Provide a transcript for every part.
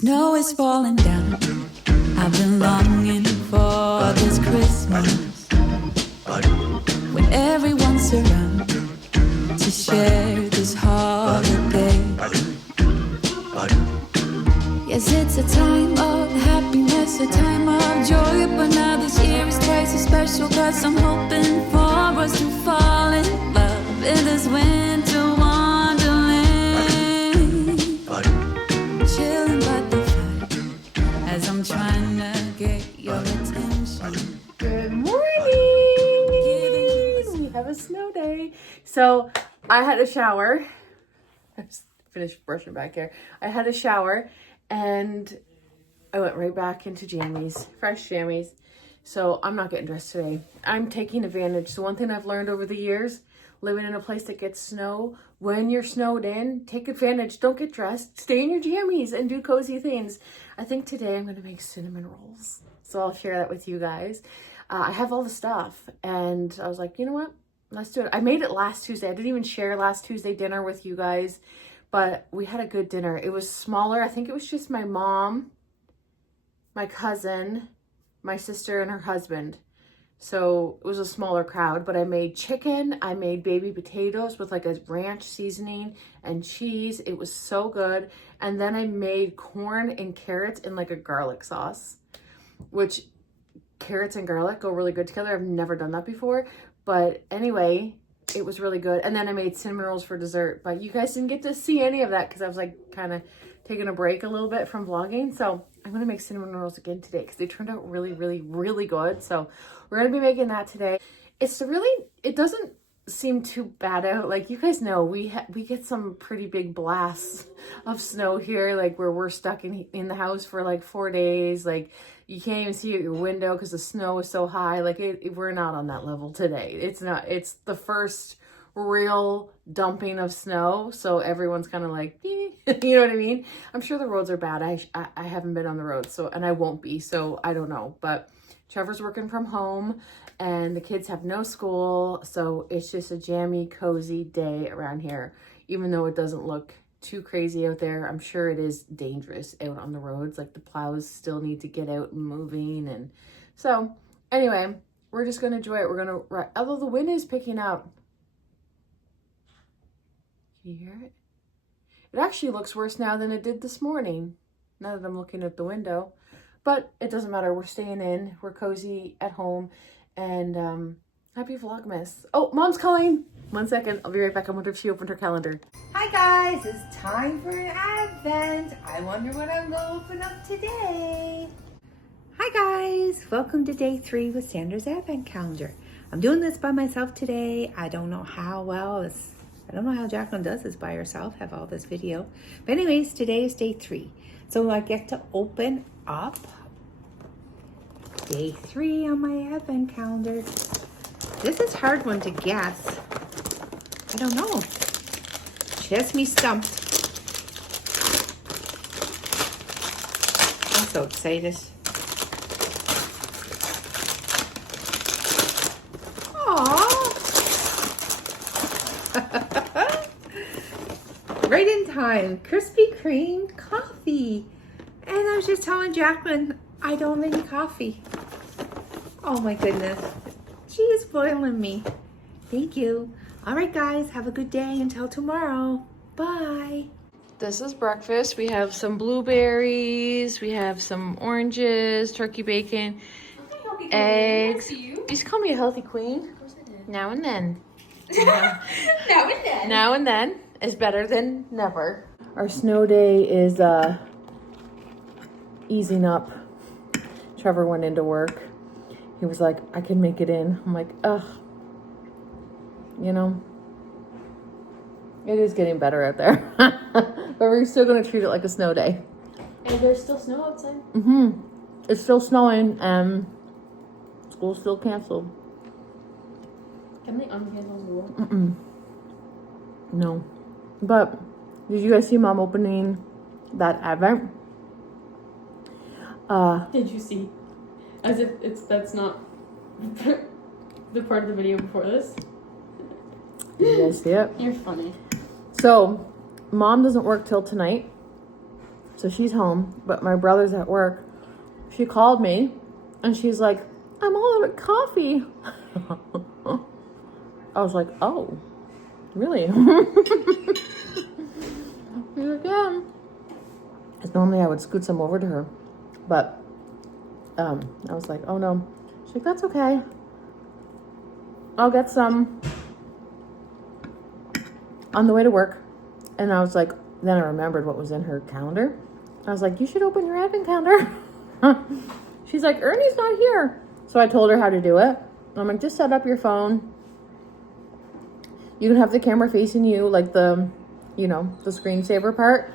Snow is falling down. I've been longing for this Christmas when everyone's around to share this holiday. Yes, it's a time of happiness, a time of joy, but now this year is twice as special, 'cause I'm hoping for us to fall in love in this winter wonderland. Chilling by the fire as I'm trying to get your attention. Good morning! We have a snow day. So I had a shower. I just finished brushing back here. I had a shower and I went right back into jammies, fresh jammies. So I'm not getting dressed today. I'm taking advantage. So one thing I've learned over the years, living in a place that gets snow, when you're snowed in, take advantage. Don't get dressed. Stay in your jammies and do cozy things. I think today I'm going to make cinnamon rolls. So I'll share that with you guys. I have all the stuff and I was like, you know what? Let's do it. I made it last Tuesday. I didn't even share last Tuesday dinner with you guys, but we had a good dinner. It was smaller. I think it was just my mom, my cousin, my sister, and her husband. So it was a smaller crowd, but I made chicken. I made baby potatoes with like a ranch seasoning and cheese. It was so good. And then I made corn and carrots in like a garlic sauce, which carrots and garlic go really good together. I've never done that before, but anyway, it was really good. And then I made cinnamon rolls for dessert, but you guys didn't get to see any of that because I was like kind of taking a break a little bit from vlogging. So I'm going to make cinnamon rolls again today because they turned out really, really, really good. So we're going to be making that today. It doesn't seem too bad out. Like you guys know, we get some pretty big blasts of snow here, like where we're stuck in the house for like 4 days. Like you can't even see out your window because the snow is so high. Like we're not on that level today. It's the first real dumping of snow, so everyone's kind of like, you know what I mean? I'm sure the roads are bad. I haven't been on the road, so, and I won't be, so I don't know. But Trevor's working from home and the kids have no school, so it's just a jammy, cozy day around here. Even though it doesn't look too crazy out there, I'm sure it is dangerous out on the roads. Like the plows still need to get out and moving, and so anyway, we're just gonna enjoy it. We're gonna, although the wind is picking up. Can you hear it? It actually looks worse now than it did this morning, now that I'm looking at the window. But it doesn't matter. We're staying in. We're cozy at home. And happy Vlogmas. Oh, Mom's calling. 1 second. I'll be right back. I wonder if she opened her calendar. Hi guys, it's time for an advent. I wonder what I'm going to open up today. Hi guys, welcome to day 3 with Sandra's advent calendar. I'm doing this by myself today. I don't know how Jaclyn does this by herself, have all this video. But anyways, today is day 3. So I get to open up day 3 on my advent calendar. This is a hard one to guess. I don't know. She has me stumped. I'm so excited. Right in time, Krispy Kreme coffee. And I was just telling Jaclyn, I don't have any coffee. Oh my goodness. She is spoiling me. Thank you. All right, guys, have a good day until tomorrow. Bye. This is breakfast. We have some blueberries. We have some oranges, turkey bacon, eggs. You just call me a healthy queen. Of course I did. Now and then. Now and then is better than never. Our snow day is easing up. Trevor went into work. He was like, I can make it in. I'm like, ugh. You know, it is getting better out there. But we're still going to treat it like a snow day. And there's still snow outside. Mm-hmm. It's still snowing and school's still canceled. Can they uncancel school? Mm-mm. No. But did you guys see Mom opening that advent? Did you see? As if that's not the part of the video before this. Did you guys see it? You're funny. So Mom doesn't work till tonight. So she's home, but my brother's at work. She called me and she's like, I'm all out of coffee. I was like, oh, really? She's like, yeah. Because normally I would scoot some over to her. But I was like, oh no. She's like, that's okay. I'll get some on the way to work. And I was like, then I remembered what was in her calendar. I was like, you should open your advent calendar. She's like, Ernie's not here. So I told her how to do it. I'm like, just set up your phone. You can have the camera facing you, like the, you know, the screensaver part.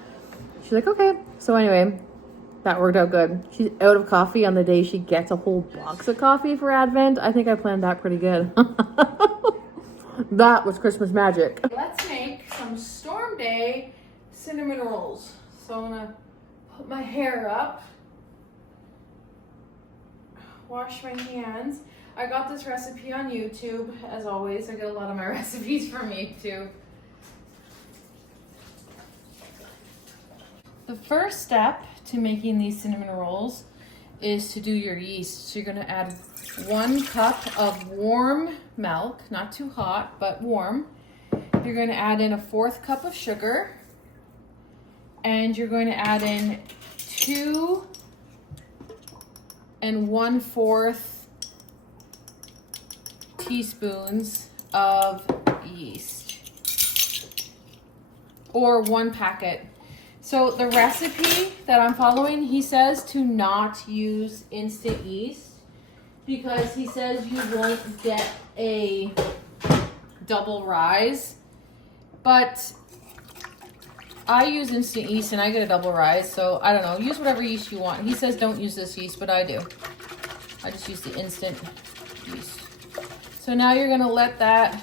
She's like, okay. So anyway, that worked out good. She's out of coffee on the day she gets a whole box of coffee for Advent. I think I planned that pretty good. That was Christmas magic. Let's make some Storm Day cinnamon rolls. So I'm gonna put my hair up, wash my hands. I got this recipe on YouTube, as always. I get a lot of my recipes from YouTube. The first step to making these cinnamon rolls is to do your yeast. So you're gonna add 1 cup of warm milk, not too hot, but warm. You're gonna add in a 1/4 cup of sugar, and you're going to add in 2 1/4 teaspoons of yeast, or 1 packet. So the recipe that I'm following, he says to not use instant yeast because he says you won't get a double rise. But I use instant yeast and I get a double rise, so I don't know. Use whatever yeast you want. He says don't use this yeast, but I do. I just use the instant yeast. So now you're gonna let that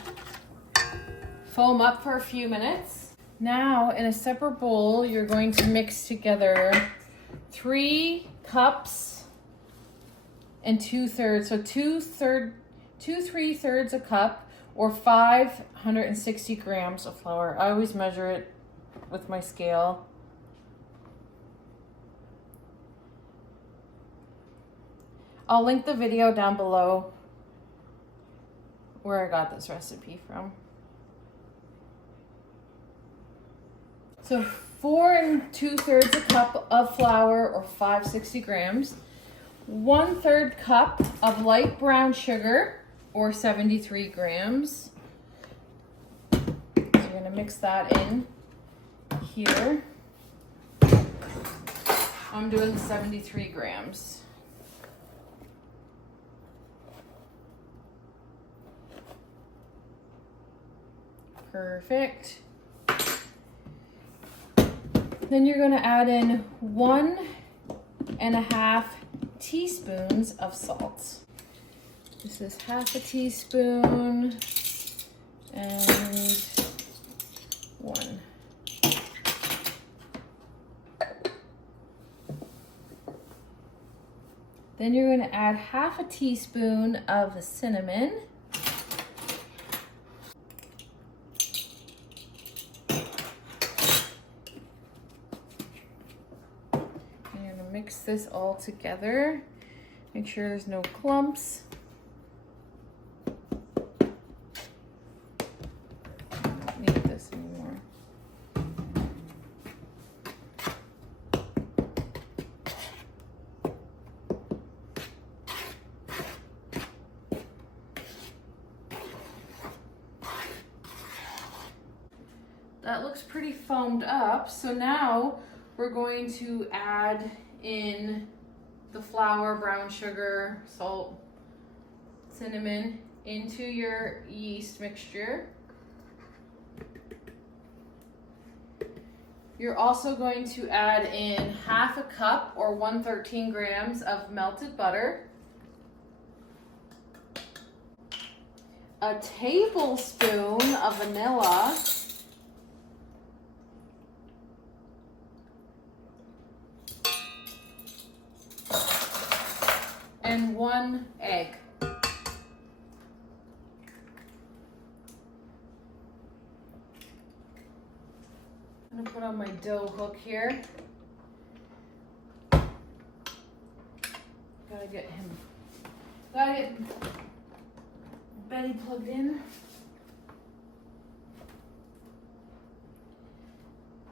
foam up for a few minutes. Now in a separate bowl, you're going to mix together 3 cups and 2/3. So 2 3/3 a cup, or 560 grams of flour. I always measure it with my scale. I'll link the video down below where I got this recipe from. So 4 2/3 a cup of flour, or 560 grams, 1/3 cup of light brown sugar, or 73 grams. So you're gonna mix that in here. I'm doing 73 grams. Perfect. Then you're gonna add in 1.5 teaspoons of salt. This is 1/2 teaspoon and 1. Then you're gonna add 1/2 teaspoon of the cinnamon. Mix this all together. Make sure there's no clumps. I don't need this anymore. That looks pretty foamed up. So now we're going to add in the flour, brown sugar, salt, cinnamon into your yeast mixture. You're also going to add in 1/2 cup, or 113 grams of melted butter, a tablespoon of vanilla, and 1 egg. I'm gonna put on my dough hook here. Gotta get him. Gotta get Betty plugged in.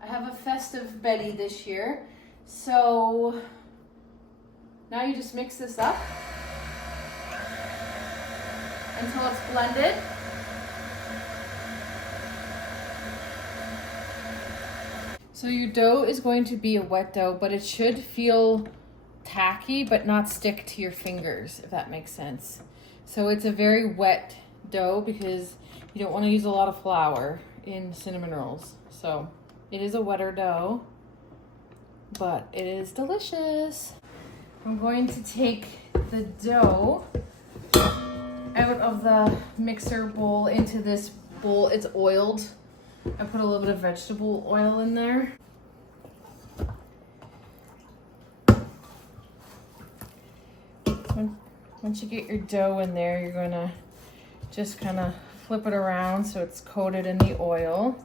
I have a festive Betty this year, so now you just mix this up until it's blended. So your dough is going to be a wet dough, but it should feel tacky but not stick to your fingers, if that makes sense. So it's a very wet dough because you don't want to use a lot of flour in cinnamon rolls. So it is a wetter dough, but it is delicious. I'm going to take the dough out of the mixer bowl into this bowl. It's oiled. I put a little bit of vegetable oil in there. Once you get your dough in there, you're going to just kind of flip it around so it's coated in the oil.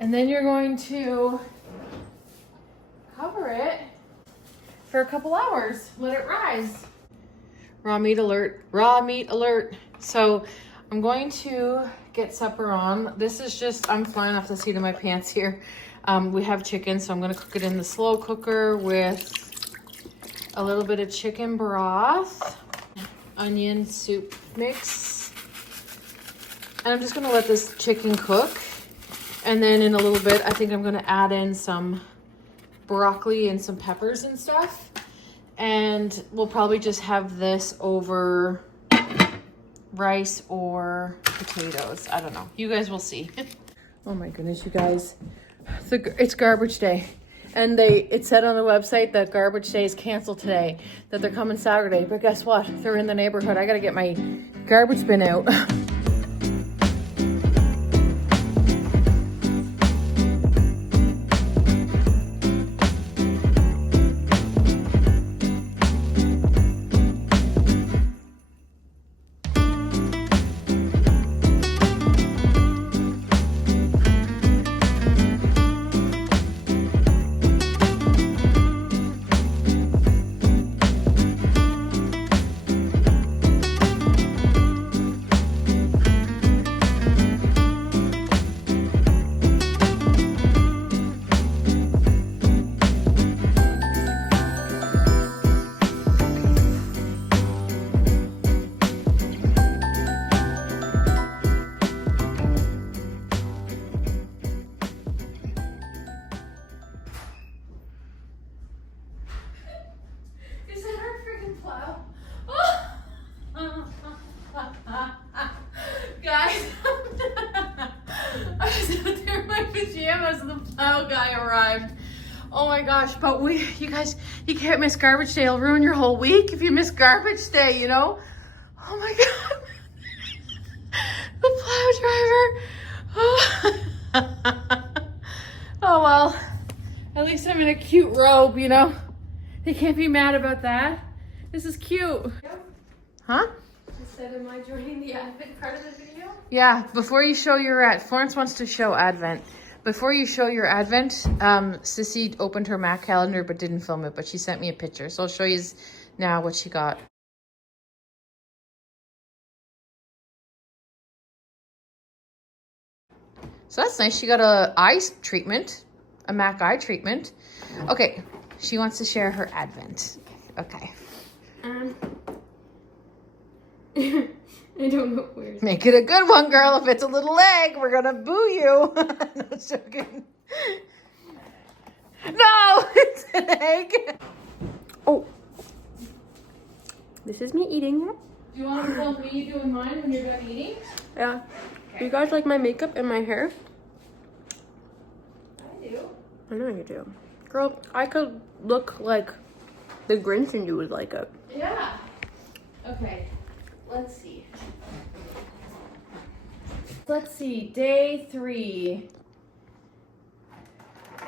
And then you're going to cover it for a couple hours. Let it rise. Raw meat alert. Raw meat alert. So I'm going to get supper on. This is just, I'm flying off the seat of my pants here. We have chicken, so I'm going to cook it in the slow cooker with a little bit of chicken broth, onion soup mix. And I'm just going to let this chicken cook. And then in a little bit, I think I'm going to add in some broccoli and some peppers and stuff. And we'll probably just have this over rice or potatoes. I don't know. You guys will see. Oh my goodness, you guys. It's garbage day. And it said on the website that garbage day is canceled today, that they're coming Saturday. But guess what? They're in the neighborhood. I got to get my garbage bin out. Guys, I was out there in my pajamas and the plow guy arrived. Oh my gosh, but you guys, you can't miss garbage day. It'll ruin your whole week if you miss garbage day, you know? Oh my God. The plow driver. Oh well, at least I'm in a cute robe, you know? They can't be mad about that. This is cute. Huh? Instead, am I joining the Advent part of the video? Yeah, before you show your Florence wants to show Advent. Before you show your Advent, Sissy opened her Mac calendar but didn't film it, but she sent me a picture. So I'll show you now what she got. So that's nice. She got a eye treatment, a MAC eye treatment. Okay, she wants to share her Advent. Okay. I don't know where. Make it a good one, girl. If it's a little egg, we're gonna boo you. No, joking. No, it's an egg. Oh. This is me eating. Do you want to film me doing mine when you're done eating? Yeah. Okay. Do you guys like my makeup and my hair? I do. I know you do. Girl, I could look like the Grinch and you would like it. Yeah. Okay. Let's see. Let's see. Day 3.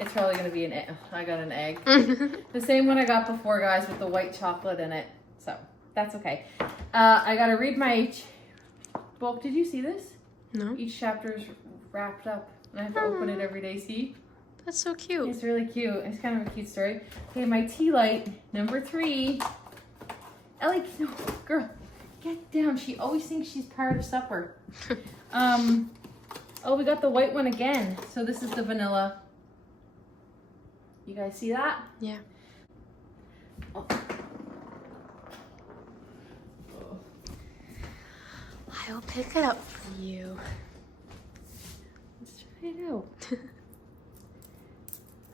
It's probably going to be an egg. I got an egg. The same one I got before, guys, with the white chocolate in it. So, that's okay. I got to read my book. Did you see this? No. Each chapter's wrapped up. And I have to open it every day. See? That's so cute. It's really cute. It's kind of a cute story. Okay, my tea light, number 3. Ellie, no, girl, get down. She always thinks she's part of supper. Oh, we got the white one again. So this is the vanilla. You guys see that? Yeah. Oh. I'll pick it up for you. Let's try it out.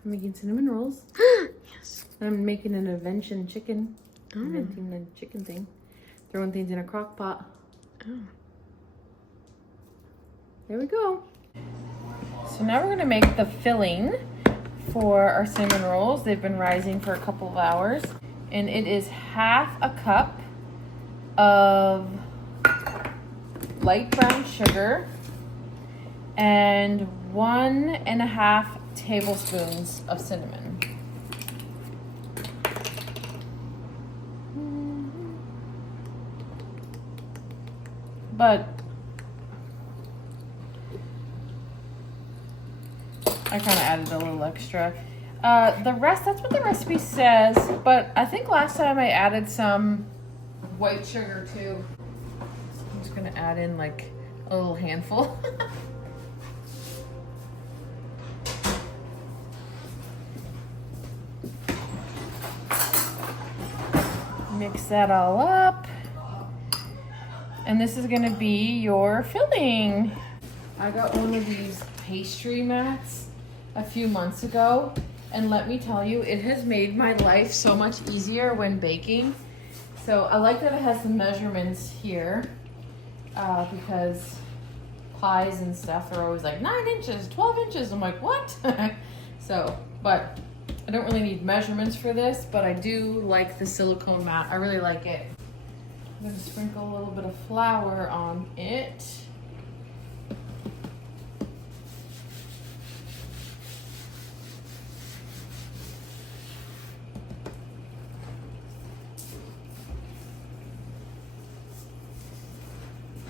I'm making cinnamon rolls. Yes. I'm making an inventing chicken. Oh. Inventing the chicken thing. Throwing things in a crock pot. Oh. There we go. So now we're gonna make the filling for our cinnamon rolls. They've been rising for a couple of hours. And it is half a cup of light brown sugar and 1.5 tablespoons of cinnamon. But I kind of added a little extra. The rest, that's what the recipe says, but I think last time I added some white sugar too. So I'm just gonna add in like a little handful. Mix that all up. And this is gonna be your filling. I got one of these pastry mats a few months ago, and let me tell you, it has made my life so much easier when baking. So I like that it has the measurements here, because pies and stuff are always like 9 inches, 12 inches. I'm like, what? So, but I don't really need measurements for this, but I do like the silicone mat. I really like it. I'm gonna sprinkle a little bit of flour on it.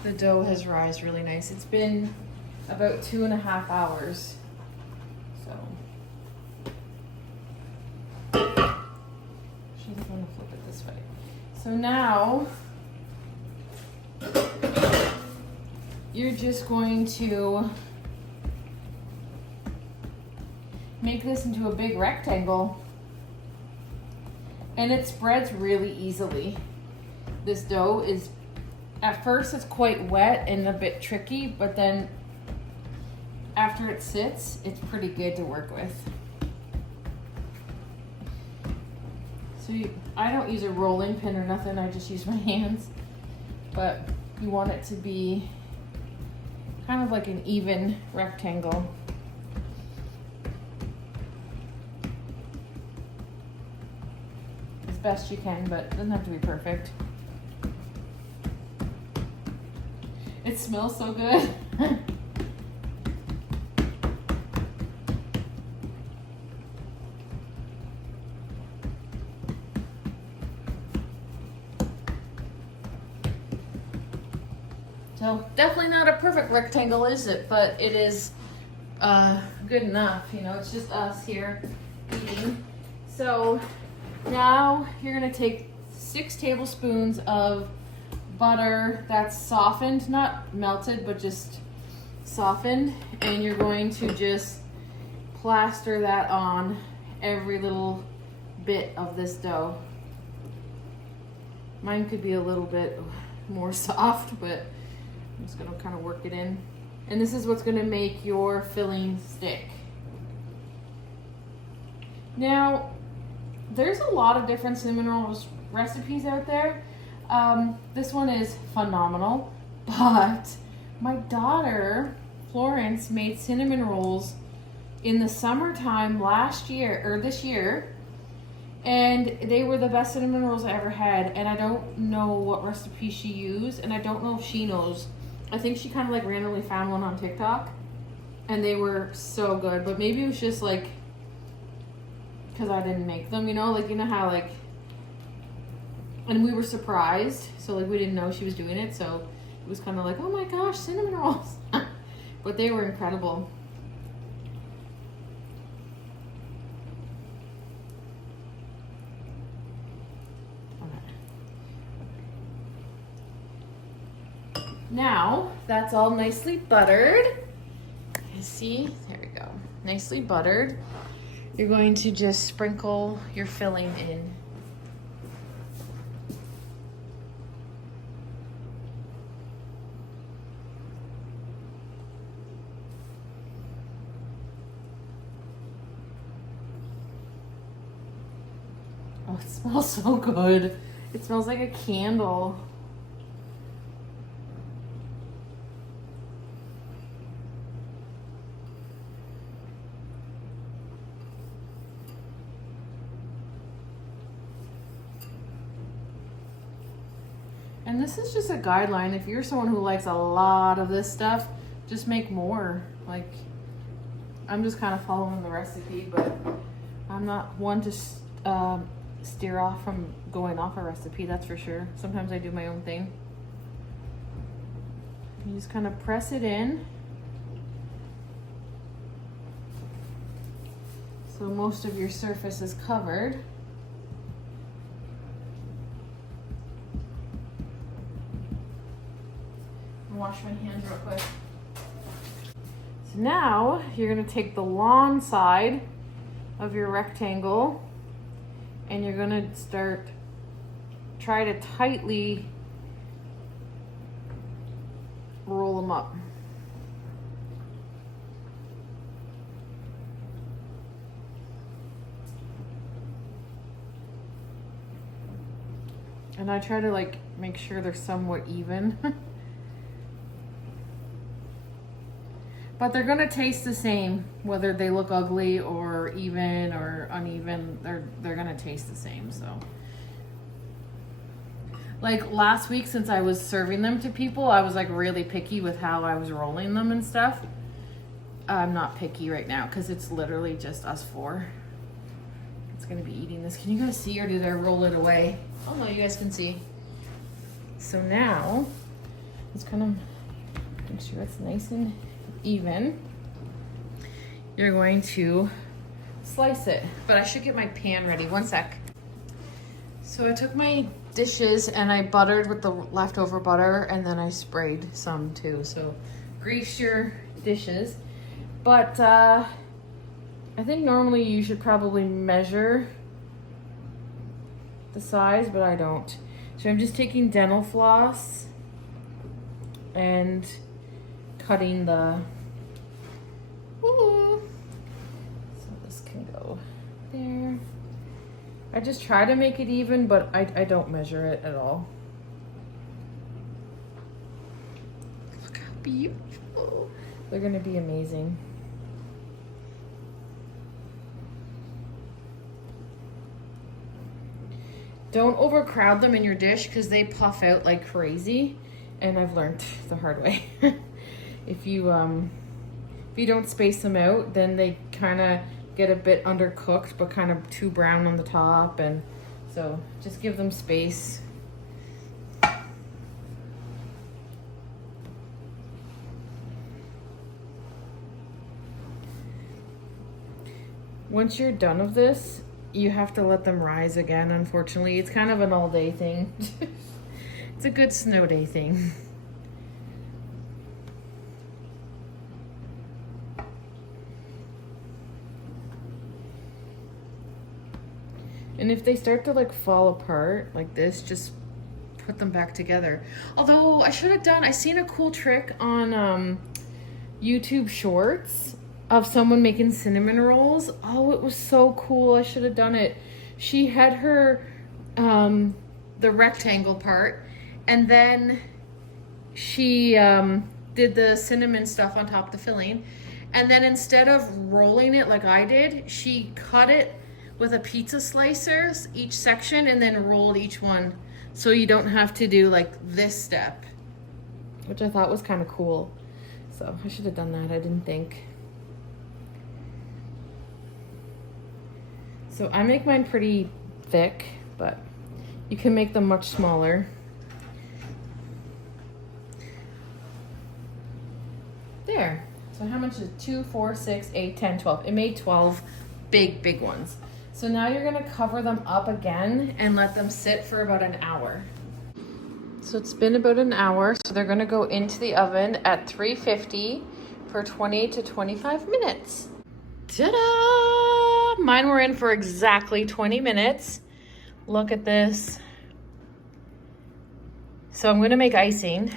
The dough has rised really nice. It's been about 2.5 hours. So she's gonna flip it this way. So now you're just going to make this into a big rectangle. And it spreads really easily. This dough is, at first it's quite wet and a bit tricky, but then after it sits, it's pretty good to work with. So I don't use a rolling pin or nothing, I just use my hands. But you want it to be kind of like an even rectangle. As best you can, but it doesn't have to be perfect. It smells so good. So definitely not a perfect rectangle, is it? But it is good enough. You know, it's just us here eating. So now you're gonna take 6 tablespoons of butter that's softened, not melted, but just softened, and you're going to just plaster that on every little bit of this dough. Mine could be a little bit more soft, but I'm just gonna kind of work it in. And this is what's gonna make your filling stick. Now, there's a lot of different cinnamon rolls recipes out there. This one is phenomenal, but my daughter, Florence, made cinnamon rolls in the summertime last year, or this year, and they were the best cinnamon rolls I ever had, and I don't know what recipe she used, and I don't know if she knows. I think she kind of like randomly found one on TikTok, and they were so good, but maybe it was just like, because I didn't make them, you know, like, you know how like, and we were surprised, so like we didn't know she was doing it, so it was kind of like, oh my gosh, cinnamon rolls. But they were incredible. Okay. Now that's all nicely buttered. You see, there we go. Nicely buttered. You're going to just sprinkle your filling in. Oh, it smells so good. It smells like a candle. And this is just a guideline. If you're someone who likes a lot of this stuff, just make more. Like, I'm just kind of following the recipe, but I'm not one to steer off from going off a recipe, that's for sure. Sometimes I do my own thing. You just kind of press it in. So most of your surface is covered. Wash my hands real quick. So now you're going to take the long side of your rectangle and you're going to try to tightly roll them up. And I try to like make sure they're somewhat even. But they're gonna taste the same, whether they look ugly or even or uneven, they're gonna taste the same, so. Like last week, since I was serving them to people, I was like really picky with how I was rolling them and stuff. I'm not picky right now because it's literally just us four. It's gonna be eating this. Can you guys see or did I roll it away? Oh no, you guys can see. So now, let's kind of make sure it's nice and even. You're going to slice it, but I should get my pan ready. One sec. So I took my dishes and I buttered with the leftover butter and then I sprayed some too. So grease your dishes. But I think normally you should probably measure the size, but I don't. So I'm just taking dental floss and cutting the, so this can go there. I just try to make it even, but I don't measure it at all. Look how beautiful. They're gonna be amazing. Don't overcrowd them in your dish because they puff out like crazy. And I've learned the hard way. If you don't space them out, then they kind of get a bit undercooked, but kind of too brown on the top. And so just give them space. Once you're done with this, you have to let them rise again, unfortunately. It's kind of an all-day thing. It's a good snow day thing. And if they start to like fall apart like this, just put them back together. Although I should have I seen a cool trick on YouTube Shorts of someone making cinnamon rolls. Oh, it was so cool. I should have done it. She had her, the rectangle part, and then she did the cinnamon stuff on top of the filling. And then instead of rolling it like I did, she cut it with a pizza slicer, each section, and then rolled each one. So you don't have to do like this step, which I thought was kind of cool. So I should have done that, I didn't think. So I make mine pretty thick, but you can make them much smaller. There. So how much is it? 2, 4, 6, 8, 10, 12. It made 12 big ones. So now you're gonna cover them up again and let them sit for about an hour. So it's been about an hour. So they're gonna go into the oven at 350 for 20 to 25 minutes. Ta-da! Mine were in for exactly 20 minutes. Look at this. So I'm gonna make icing,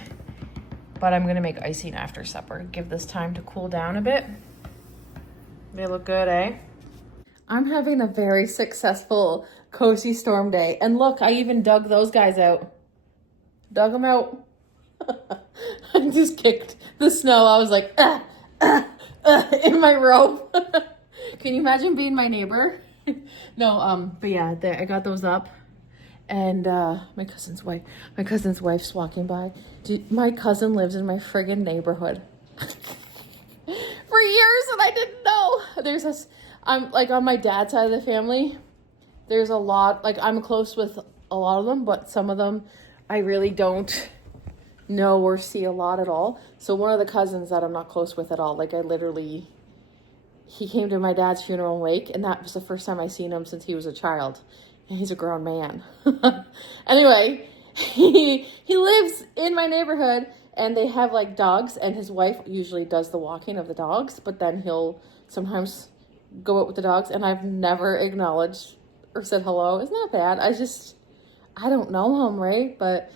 but I'm gonna make icing after supper. Give this time to cool down a bit. They look good, eh? I'm having a very successful cozy storm day. And look, I even dug those guys out. Dug them out. I just kicked the snow. I was like, in my robe. Can you imagine being my neighbor? No, but yeah, there, I got those up. And my cousin's wife's walking by. My cousin lives in my friggin' neighborhood. For years, and I didn't know. There's this, I'm like on my dad's side of the family. There's a lot, like I'm close with a lot of them, but some of them I really don't know or see a lot at all. So one of the cousins that I'm not close with at all, like he came to my dad's funeral and wake, and that was the first time I seen him since he was a child. And he's a grown man. Anyway, he lives in my neighborhood, and they have like dogs, and his wife usually does the walking of the dogs, but then he'll sometimes go out with the dogs, and I've never acknowledged or said hello. It's not bad. I don't know him, right? But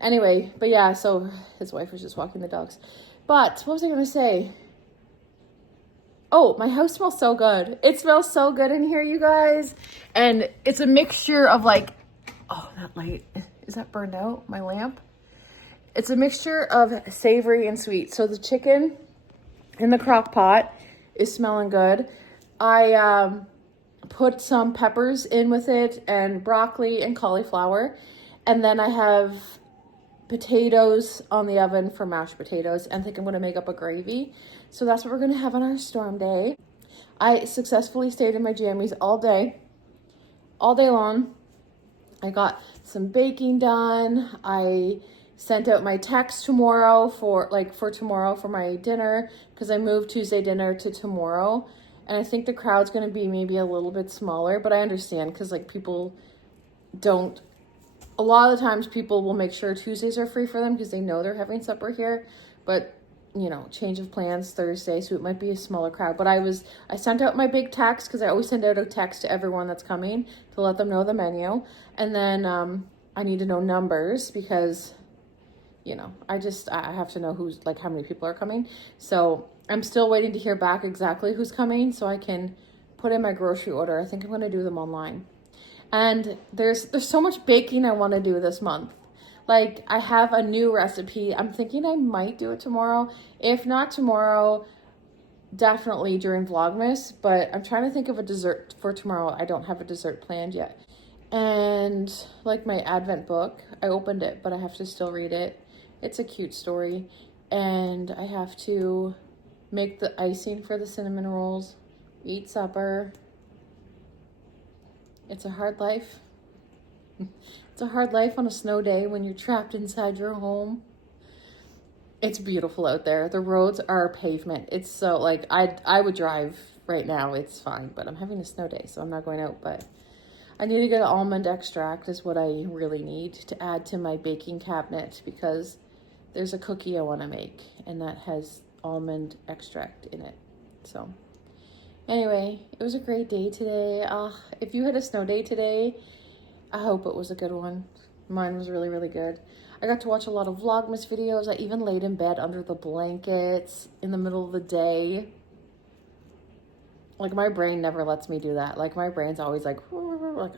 anyway, but yeah, so his wife was just walking the dogs. But what was I gonna say? Oh, my house smells so good. It smells so good in here, you guys. And it's a mixture of like, oh, that light, is that burned out, my lamp? It's a mixture of savory and sweet. So the chicken in the crock pot is smelling good. I put some peppers in with it and broccoli and cauliflower. And then I have potatoes on the oven for mashed potatoes, and I think I'm going to make up a gravy. So that's what we're going to have on our storm day. I successfully stayed in my jammies all day long. I got some baking done. I sent out my text tomorrow for tomorrow for my dinner, because I moved Tuesday dinner to tomorrow. And I think the crowd's going to be maybe a little bit smaller, but I understand, because like people don't, a lot of the times people will make sure Tuesdays are free for them because they know they're having supper here. But, you know, change of plans Thursday, so it might be a smaller crowd. But I sent out my big text, because I always send out a text to everyone that's coming to let them know the menu. And then I need to know numbers, because, you know, I have to know who's, like, how many people are coming. So I'm still waiting to hear back exactly who's coming so I can put in my grocery order. I think I'm going to do them online. And there's so much baking I want to do this month. Like, I have a new recipe. I'm thinking I might do it tomorrow. If not tomorrow, definitely during Vlogmas. But I'm trying to think of a dessert for tomorrow. I don't have a dessert planned yet. And like my Advent book, I opened it, but I have to still read it. It's a cute story. And I have to make the icing for the cinnamon rolls, eat supper. It's a hard life. It's a hard life on a snow day when you're trapped inside your home. It's beautiful out there. The roads are pavement. It's so, like, I would drive right now. It's fine, but I'm having a snow day, so I'm not going out. But I need to get an almond extract is what I really need to add to my baking cabinet, because there's a cookie I want to make, and that has almond extract in it. So anyway, it was a great day today. If you had a snow day today, I hope it was a good one. Mine was really, really good. I got to watch a lot of Vlogmas videos. I even laid in bed under the blankets in the middle of the day. Like, my brain never lets me do that. Like, my brain's always like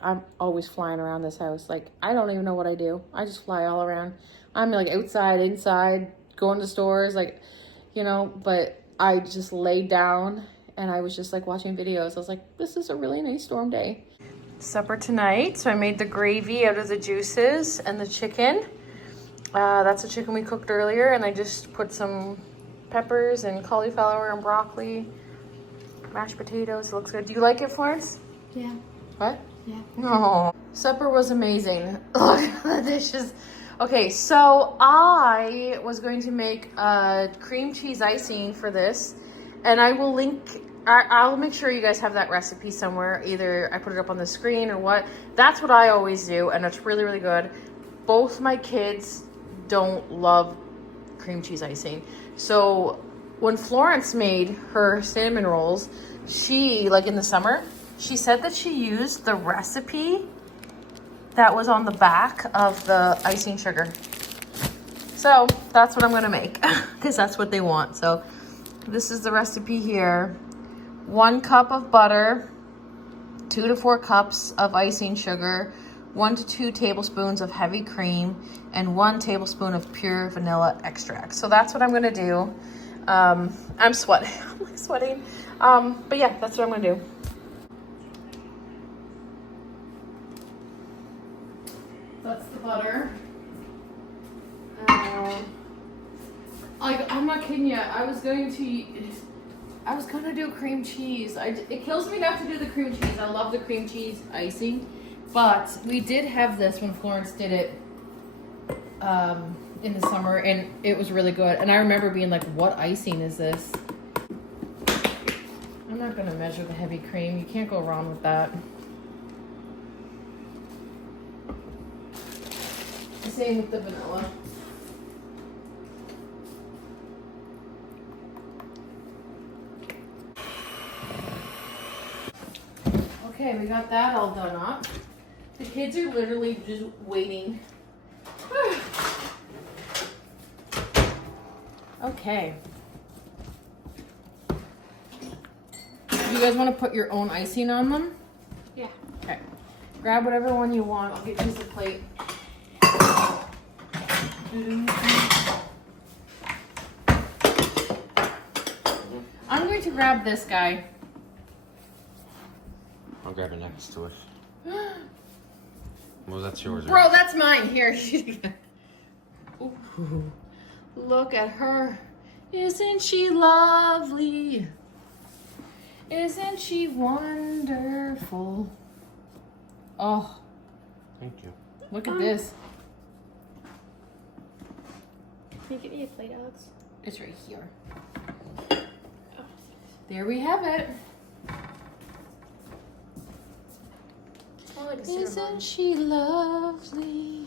I'm always flying around this house. Like, I don't even know what I do. I just fly all around. I'm like outside, inside, going to stores, like, you know, but I just laid down and I was just like watching videos. I was like, this is a really nice storm day. Supper tonight. So I made the gravy out of the juices and the chicken. That's the chicken we cooked earlier, and I just put some peppers and cauliflower and broccoli, mashed potatoes. It looks good. Do you like it, Florence? Yeah. What? Yeah. Oh, supper was amazing. Look at the dishes. Okay, so I was going to make a cream cheese icing for this, and I will link. I'll make sure you guys have that recipe somewhere. Either I put it up on the screen or what. That's what I always do, and it's really, really good. both my kids don't love cream cheese icing. So when Florence made her cinnamon rolls, she, like in the summer, she said that she used the recipe that was on the back of the icing sugar. So that's what I'm gonna make because that's what they want. So this is the recipe here. 1 cup of butter, 2 to 4 cups of icing sugar, 1 to 2 tablespoons of heavy cream, and 1 tablespoon of pure vanilla extract. So that's what I'm gonna do. I'm sweating, I'm like sweating. But yeah, that's what I'm gonna do. That's the butter. I'm not kidding you. I was gonna do cream cheese. It kills me not to do the cream cheese. I love the cream cheese icing, but we did have this when Florence did it in the summer, and it was really good. And I remember being like, "What icing is this?" I'm not gonna measure the heavy cream. You can't go wrong with that. Same with the vanilla. Okay, we got that all done up. The kids are literally just waiting. Okay. You guys want to put your own icing on them? Yeah. Okay. Grab whatever one you want. I'll get you a plate. I'm going to grab this guy. I'll grab it next to it. Well, that's yours. Bro, right? that's mine. Here. Ooh, look at her. Isn't she lovely? Isn't she wonderful? Oh, Thank you. look at this. Can you get me a plate, Alex? It's right here. Oh, There we have it. I like a cinnamon. Isn't she lovely?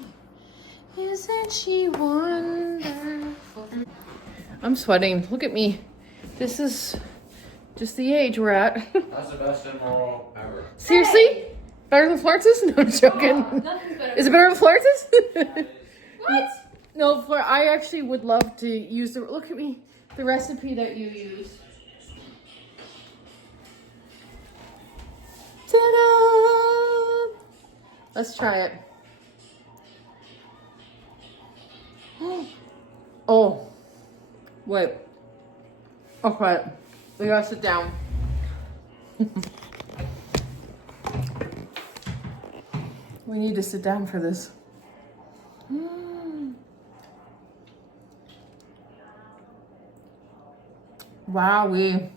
Isn't she wonderful? I'm sweating. Look at me. This is just the age we're at. That's the best cinnamon roll ever. Seriously? Hey. Better than Florence's? No, I'm joking. Nothing's better. Is it better than Florence's? What? No, I actually would love to use the, look at me, the recipe that you use. Ta-da! Let's try it. Oh, wait. Okay, we gotta sit down. We need to sit down for this. Wowee.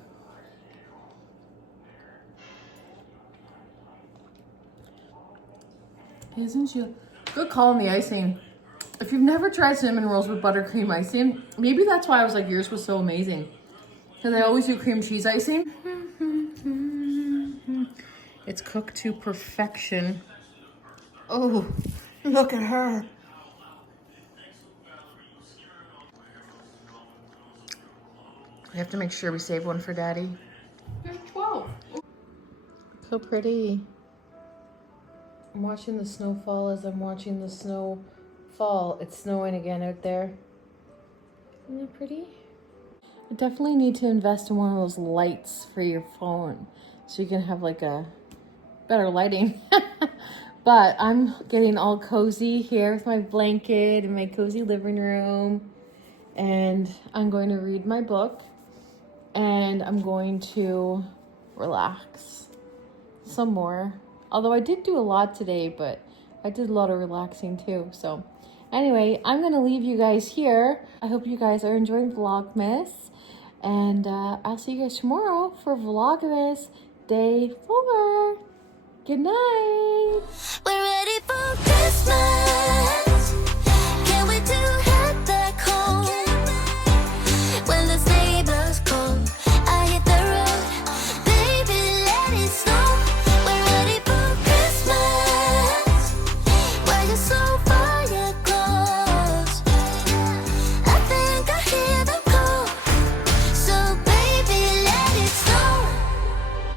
Isn't she? Good call on the icing. If you've never tried cinnamon rolls with buttercream icing, maybe that's why I was like, yours was so amazing. Because I always do cream cheese icing. It's cooked to perfection. Oh, look at her. We have to make sure we save one for Daddy. There's 12. So pretty. I'm watching the snow fall as I'm watching the snow fall. It's snowing again out there. Isn't that pretty? I definitely need to invest in one of those lights for your phone so you can have like a better lighting. But I'm getting all cozy here with my blanket and my cozy living room. And I'm going to read my book. And I'm going to relax some more. Although I did do a lot today, but I did a lot of relaxing too. So anyway, I'm going to leave you guys here. I hope you guys are enjoying Vlogmas. And I'll see you guys tomorrow for Vlogmas Day 4. Good night. We're ready for Christmas.